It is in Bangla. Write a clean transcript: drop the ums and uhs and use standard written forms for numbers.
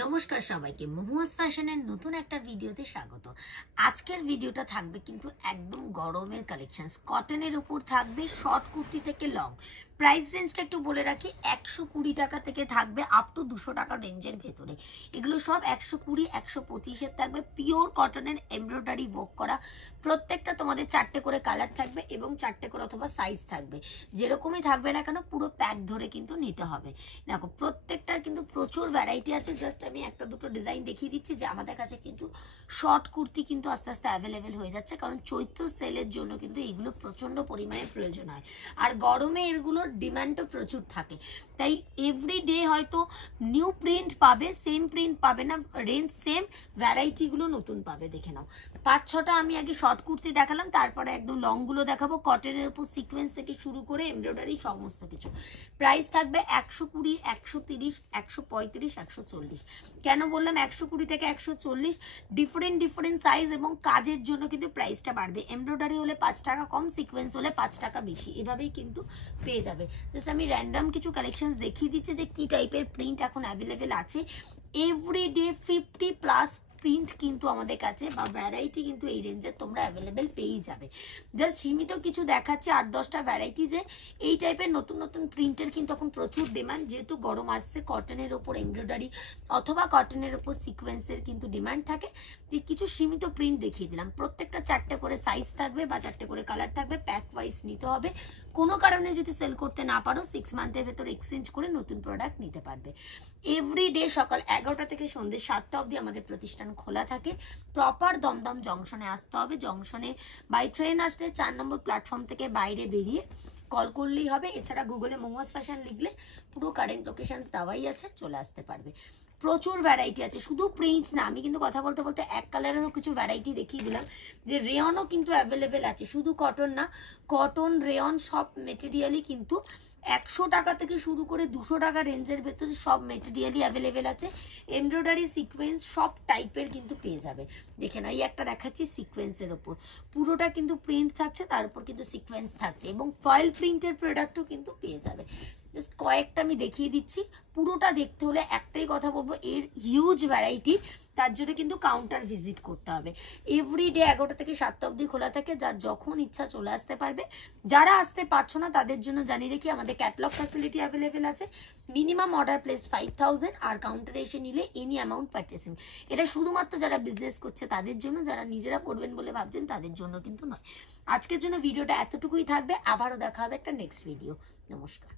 নমস্কার সবাইকে, মহুয়াস ফ্যাশনের নতুন একটা ভিডিওতে স্বাগত। আজকের ভিডিওটা থাকবে কিন্তু একদম গরমের কালেকশনস, কটনের উপর থাকবে, শর্ট কুর্তি থেকে লং। প্রাইস রেঞ্জটা একটু বলে রাখি, 120 টাকা থেকে থাকবে আপ টু 200 টাকা রেঞ্জের ভেতরে। এগুলো সব 120, 125-এর থাকবে, পিওর কটনের এমব্রয়ডারি ওয়ার্ক করা। প্রত্যেকটা তোমাদের 4টে করে কালার থাকবে এবং 4টে করে অথবা সাইজ থাকবে। যেরকমই থাকবে না কেন পুরো প্যাক ধরে কিন্তু নিতে হবে। দেখো প্রত্যেকটার কিন্তু প্রচুর ভ্যারাইটি আছে। জাস্ট আমি একটা দুটো ডিজাইন দেখিয়ে দিচ্ছি যে আমাদের কাছে কিন্তু শর্ট কুর্তি কিন্তু আস্তে আস্তে অ্যাভেলেবেল হয়ে যাচ্ছে, কারণ চৈত্র সেলের জন্য কিন্তু এইগুলো প্রচন্ড পরিমাণে প্রয়োজন হয়। আর গরমে এগুলোর ডিমান্ডও প্রচুর থাকে, তাই এভরিডে হয়তো নিউ প্রিন্ট পাবে, সেম প্রিন্ট পাবে না, রেঞ্জ সেম, ভ্যারাইটিগুলো নতুন পাবে। দেখে নাও 5-6টা আমি আগে শর্ট কুর্তি দেখালাম, তারপরে একদম লংগুলো দেখাবো। কটনের উপর সিকোয়েন্স থেকে শুরু করে এমব্রয়ডারি সমস্ত কিছু। প্রাইস থাকবে 120, 130, 135, 140। কেন বললাম 120 থেকে 140? ডিফারেন্ট সাইজ এবং কাজের জন্য কিন্তু প্রাইসটা বাড়বে। এমব্রয়ডারি হলে 5 টাকা কম, সিকোয়েন্স হলে 5 টাকা বেশি, এভাবেই কিন্তু পেয়ে যাবে। জাস্ট আমি র্যান্ডম কিছু কালেকশনস দেখিয়ে দিচ্ছি যে কি টাইপের প্রিন্ট এখন অ্যাভেলেবেল আছে। এভরিডে 50+ প্রিন্ট কিন্তু আমাদের কাছে বা ভ্যারাইটি কিন্তু এই রেঞ্জে তোমরা অ্যাভেলেবেল পেয়েই যাবে। জাস্ট সীমিত কিছু দেখাচ্ছে 8-10টা ভ্যারাইটি, যে এই টাইপের নতুন নতুন প্রিন্টের কিন্তু এখন প্রচুর ডিমান্ড। যেহেতু গরম আসছে, কটনের ওপর এমব্রয়ডারি অথবা কটনের ওপর সিকোয়েন্সের কিন্তু ডিমান্ড থাকে। কিছু সীমিত প্রিন্ট দেখিয়ে দিলাম। প্রত্যেকটা 4টে করে সাইজ থাকবে বা 4টে করে কালার থাকবে, প্যাক ওয়াইজ নিতে হবে। কোনো কারণে যদি সেল করতে না পারো 6 মান্থের ভেতর এক্সচেঞ্জ করে নতুন প্রোডাক্ট নিতে পারবে। এভরিডে সকাল 11টা থেকে সন্ধ্যে 7টা অবধি আমাদের প্রতিষ্ঠান খোলা থাকে। প্রপার দমদম জংশনে আসতে হবে। জংশনে বাই ট্রেন আসলে 4 নম্বর প্ল্যাটফর্ম থেকে বাইরে বেরিয়ে কল করলেই হবে। এছাড়া গুগলে মোমোস ফ্যাশন লিখলে পুরো কারেন্ট লোকেশনস দেওয়াই আছে, চলে আসতে পারবে। প্রচুর ভ্যারাইটি আছে, শুধু প্রিন্ট না। আমি কিন্তু কথা বলতে বলতে এক কালারেরও কিছু ভ্যারাইটি দেখিয়ে দিলাম, যে রেয়নও কিন্তু অ্যাভেলেবেল আছে। শুধু কটন না, কটন রেয়ন সব মেটেরিয়ালই কিন্তু 100 টাকা থেকে শুরু করে 200 টাকা রেঞ্জের ভেতরে সব মেটেরিয়ালই অ্যাভেলেবেল আছে। এমব্রয়ডারি সিকোয়েন্স সব টাইপের কিন্তু পেয়ে যাবে। দেখে না, এই একটা দেখাচ্ছি সিকোয়েন্সের ওপর, পুরোটা কিন্তু প্রিন্ট থাকছে, তার উপর কিন্তু সিকোয়েন্স থাকছে এবং ফয়েল প্রিন্টের প্রোডাক্টও কিন্তু পেয়ে যাবে। জাস্ট কয়েকটা আমি দেখিয়ে দিচ্ছি। পুরোটা দেখতে হলে একটাই কথা বলবো, এর হিউজ ভ্যারাইটি, তার জন্য কিন্তু কাউন্টার ভিজিট করতে হবে। এভরিডে 11টা থেকে 7টা অবধি খোলা থাকে, যার যখন ইচ্ছা চলে আসতে পারবে। যারা আসতে পারছো না তাদের জন্য জানিয়ে রেখি, আমাদের ক্যাটালগ ফ্যাসিলিটি অ্যাভেলেবেল আছে। মিনিমাম অর্ডার প্লেস 5000, আর কাউন্টারে এসে নিলে এনি অ্যামাউন্ট পারচেসিং। এটা শুধুমাত্র যারা বিজনেস করছে তাদের জন্য, যারা নিজেরা করবেন বলে ভাবছেন তাদের জন্য কিন্তু নয়। আজকের জন্য ভিডিওটা এতটুকুই থাকবে, আবারও দেখা হবে একটা নেক্সট ভিডিও। নমস্কার।